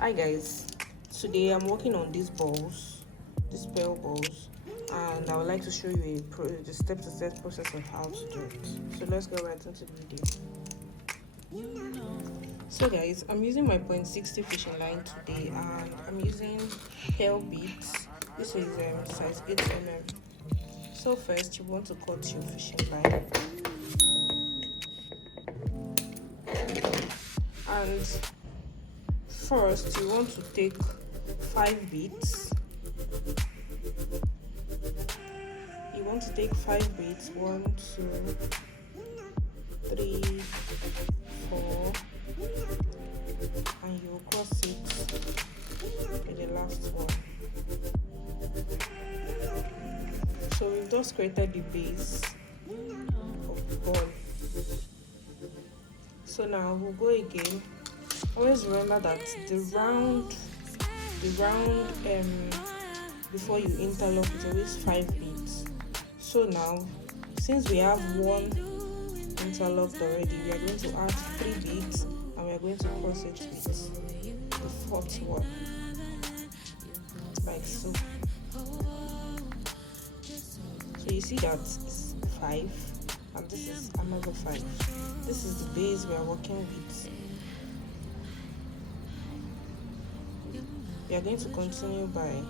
Hi guys, today I'm working on these balls, these pearl balls, and I would like to show you the step-to-step process of how to do it. So let's go right into the video. So guys, I'm using my .60 fishing line today, and I'm using pearl beads. This is size 8 mm. So first you want to cut your fishing line, and first you want to take 5 beads. You want to take 5 beads, 1 2 3 4, and you cross it with the last one. So we've just created the base of the ball. So now we'll go again. Always remember that the round before you interlock is always 5 beads. So now, since we have one interlocked already, we are going to add 3 beads, and we are going to cross it with the 4th one, like so. So you see that it's 5, and this is another 5. This is the base we are working with. We are going to continue by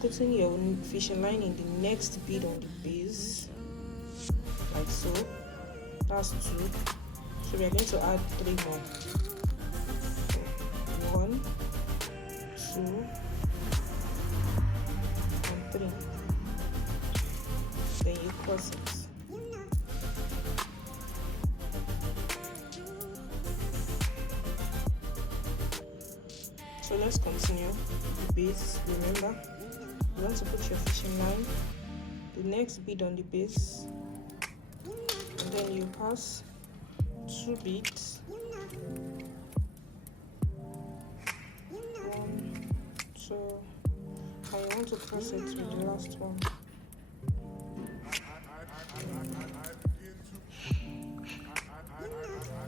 putting your fishing line in the next bead on the base, like so. That's 2. So we are going to add 3 more. 1 2 and 3. Then you cross it. So let's continue the base. Remember, you want to put your fishing line, the next bead on the base, and then you pass 2 beads, 1 2, and you want to cross it with the last one.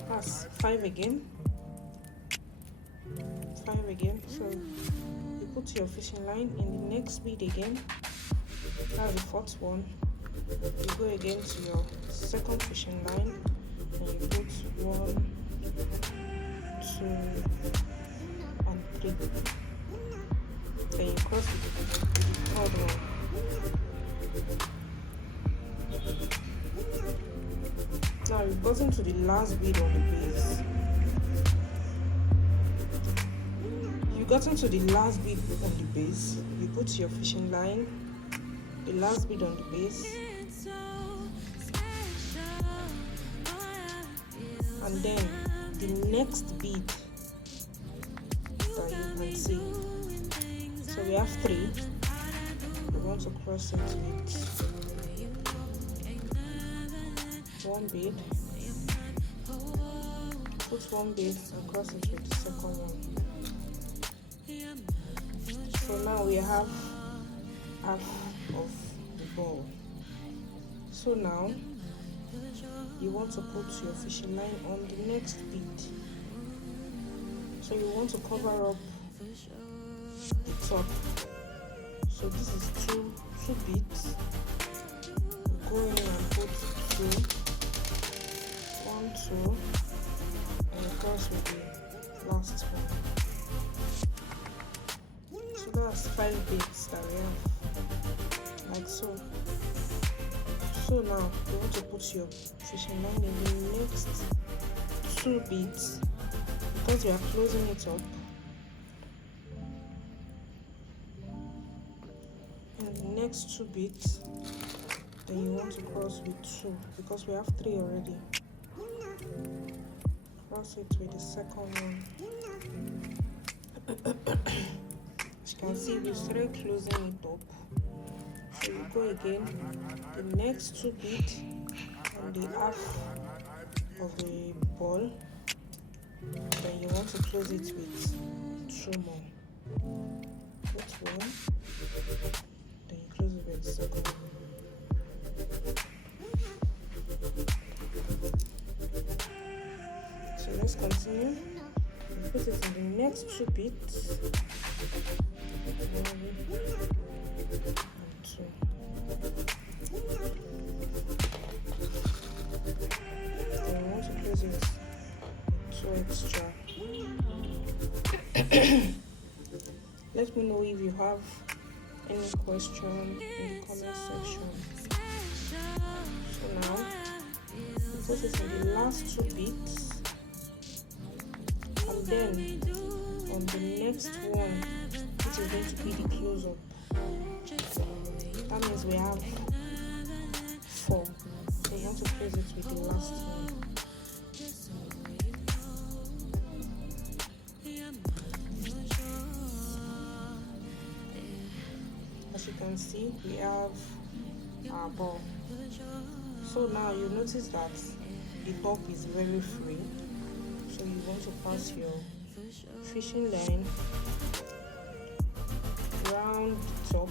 Pass 5 again, 5 again. So you put your fishing line in the next bead again. That's the 4th one. You go again to your second fishing line, and you put 1 2 and 3. Then you cross with the 3rd one. Now you've gotten to the last bead on the base. You've gotten to the last bead on the base. You put your fishing line, the last bead on the base, and then the next bead that you can see. So we have 3. We want to cross it with 1 bead, put 1 bead and cross it with the second one. So now we have half of the ball. So now you want to put your fishing line on the next bead. So you want to cover up the top. So this is two beads. Go in and put 2, 1 2, and cross with the last one. So that's 5 beads that we have, like so. So now you want to put your fishing line in the next 2 beads, because we are closing it up. And the next 2 beads, then you want to cross with 2, because we have 3 already. Cross it with the second one. As you can see, we started closing it up. So you go again, the next 2 beads on the half of the ball. Then you want to close it with 2 more. Put 1, then you close it with the second one. So let's continue. put it in the next 2 beads. 1 and 2. Then we want to place it 2 extra. Let me know if you have any question in the comment section. So now put it in the last 2 beads, and then on the next one, which is going to be the close up, that means we have 4. So you want to place it with the last one. As you can see, we have our ball. So now you notice that the top is very free. So you want to pass your fishing line round the top.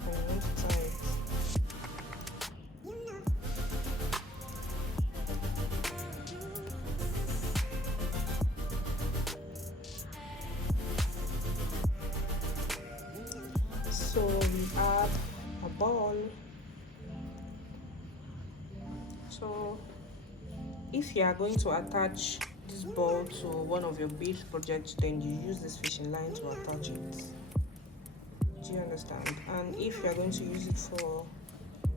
And you want to tie it. So we have a ball. So if you are going to attach this ball to one of your bead projects, then you use this fishing line to attach it. Do you understand? And if you are going to use it for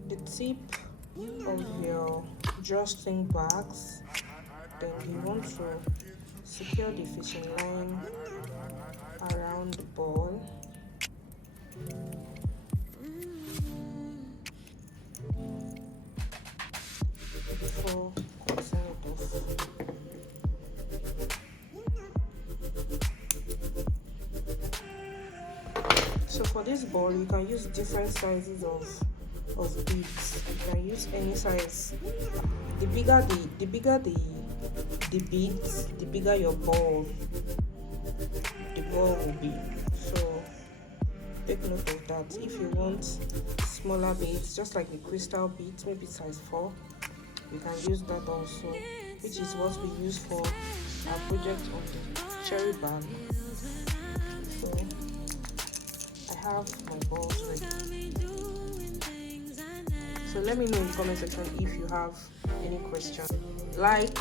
the tip of your drawstring bags, then you want to secure the fishing line around the ball. Before closing it off. So for this ball, you can use different sizes of beads. You can use any size. The bigger the beads, the bigger your ball. The ball will be. So take note of that. If you want smaller beads, just like the crystal beads, maybe size 4. You can use that also, which is what we use for our project on the cherry bag. So I have my balls ready. So let me know in the comment section if you have any questions. Like,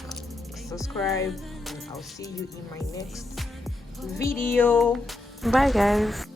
subscribe, and I'll see you in my next video. Bye guys.